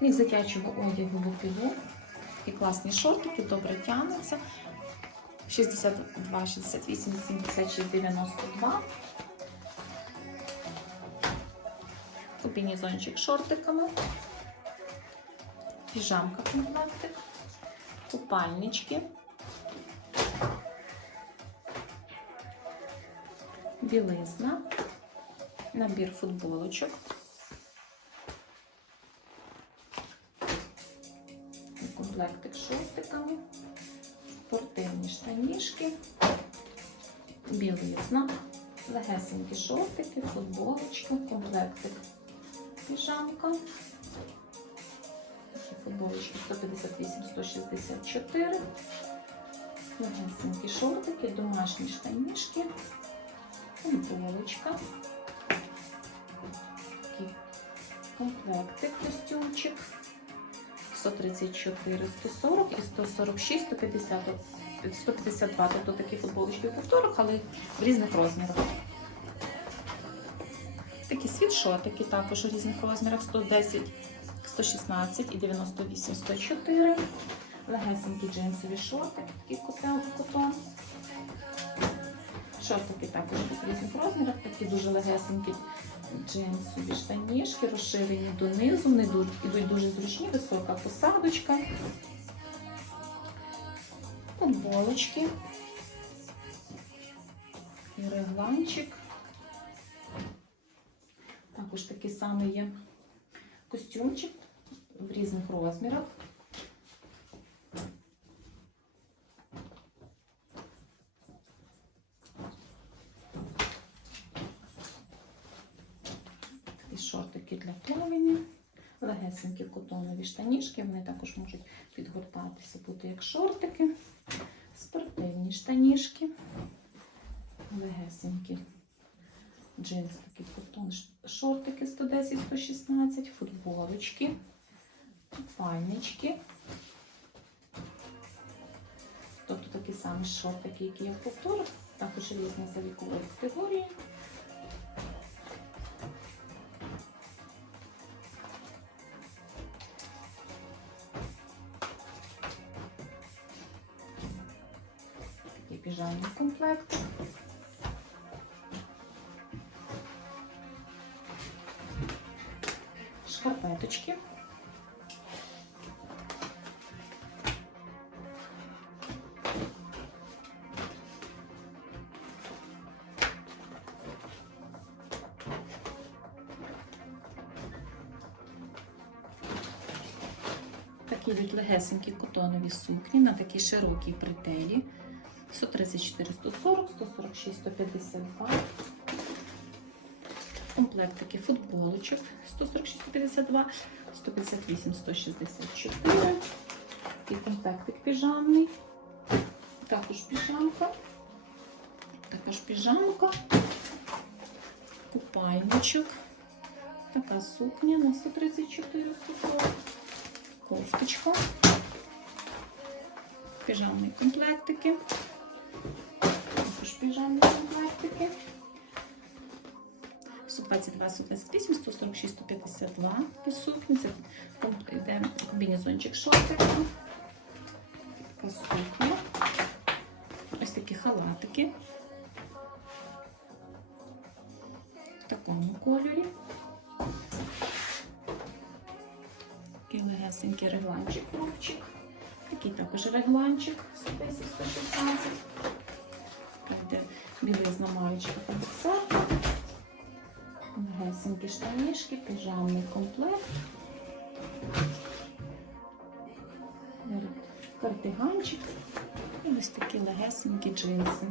Міг з дитячого одягу лупілу. І класні шортики, добре тягнуться. 62, 68, 76, 92. Комбінезончик шортиками. Піжамка комплектик. Купальнички. Білизна. Набір футболочок. Комплектик шортиками. Спортивні штанішки. Білизна. Легесенькі шортики, футболочка, комплектик. Піжамка. Футболочки 158-164. Легесенькі шортики, домашні штанішки. Футболочка. Такий комплектик, костюмчик. 134, 140 і 146, 150, 152. Тобто такі футболочки у повторах, але в різних розмірах. Такі світшотики також у різних розмірах 110, 116 і 98, 104. Легесенькі джинсові шорти, такі кутон. кутон. Шортики також в різних розмірах, такі дуже легесенькі джинсові штанішки, розширені донизу, вони ідуть дуже зручні, висока посадочка. Футболочки. І регланчик. Також такий самий є костюмчик в різних розмірах. Шортики для плавання, легесенькі котонові штанішки, вони також можуть підгортатися, бути як шортики, спортивні штанішки, легесенькі джинс, такі котон, шортики 110-116, футболочки, купальнички. Тобто такі самі шортики, які є в повторах, також різні за вікової категорії. Такий піжамний комплект. Шкарпеточки. Такі легесенькі котонові сукні на такій широкій бретелі. 134, 140, 146, 152. Комплектики футболочок 146, 152, 158, 164. І комплектик піжамний. Також піжамка. Також піжамка. Купальничок. Така сукня на 134, 140. Кофточка. Піжамні комплектики. Піжамні комплектики. 122, 128, 146, 152 по сукні. Це йде комбінезончик шортика. Така сукня. Ось такі халатики. В такому кольорі. Такий легесенький регланчик рубчик. Такий також регланчик 110, 116. Білизна маючка комплексат. Легесенькі штанішки, піжамний комплект. картиганчик і ось такі легесенькі джинси.